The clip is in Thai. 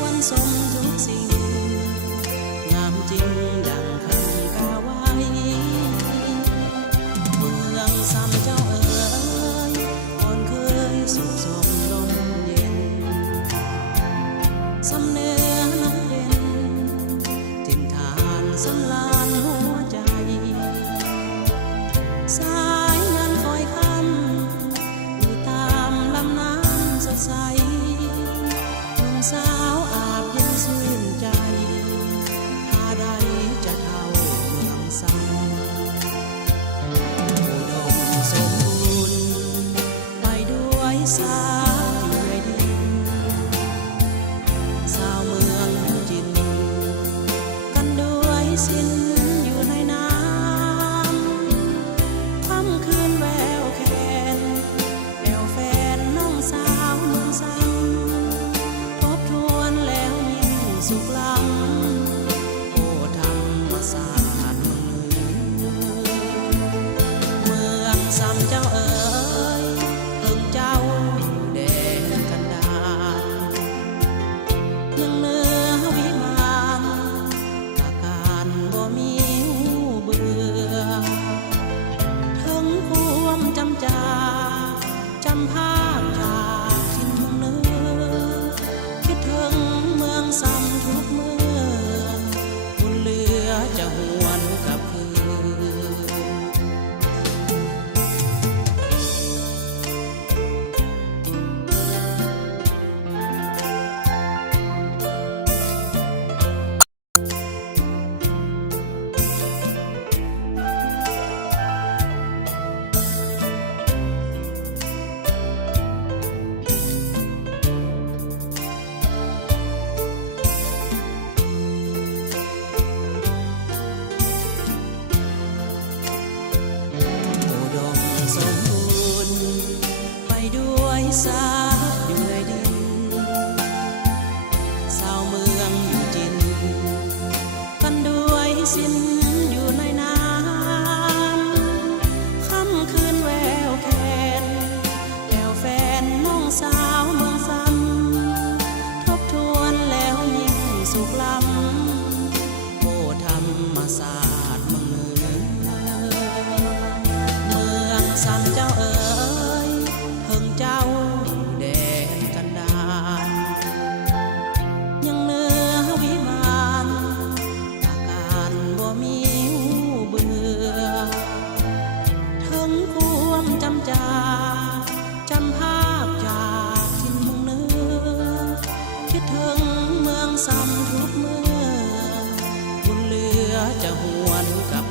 วนสมทุกสิ่งงามจริงดังคำกล่าวไว้เมืองซ้ำเจ้าเอ๋ยก่อนเคยสุขสมลมเย็นสำเนื้อน้ำเด่นถิ่นฐานสำลานหัวใจสายนั้นคอยคำอยู่ตามลำน้ำสดใสหนุ่มสาวอาบเย็นชื่นใจหาใดจะเท่าเมืองซ้ำอุดมสมบูรณ์ไปด้วยสาวอยู่ในดินสาวเมืองจินกันด้วยสิ้นอยู่ในน้ำค่ำคืนแววแคนแอวแฟนน้องสาวเมืองซ้ำทบทวนแล้วยิ่งสุขล้ำโอ้ธรรมศาสตร์เมืองซ้ำเจ้าเอ๋ยเพิ่งเจ้าอยู่แดนกันดารยังเนื้อวิมานตาการบ่มีหูเบื่อถึงความจำจาจำภาพจากทินเมืองเนื้อคิดถึงเมืองซ้ำทุกเมื่อบนเรือจะหวนกลับคืนอุดมสมบูรณ์ไปด้วยสาวอยู่ในดินสาวเมืองอยู่จินกันด้วยสิ้นอยู่ในน้ำค่ำคืนแววแคนแอวแฟนน้องสาวเมืองซ้ำทบทวนแล้วยิ่งสุขล้ำโอ้ธรรมศาสตร์เมืองเหนือเมืองซ้ำเจ้าเอ๋ยเพิ่งเจ้าอยู่แดนกันดารยังเนื้อวิมานตาการบ่มีหูเบื่อถึงความจำจาจำภาพจากทินเมืองเนื้อคิดถึงเมืองซ้ำทุกเมื่อบนเรือจะหวนกลับ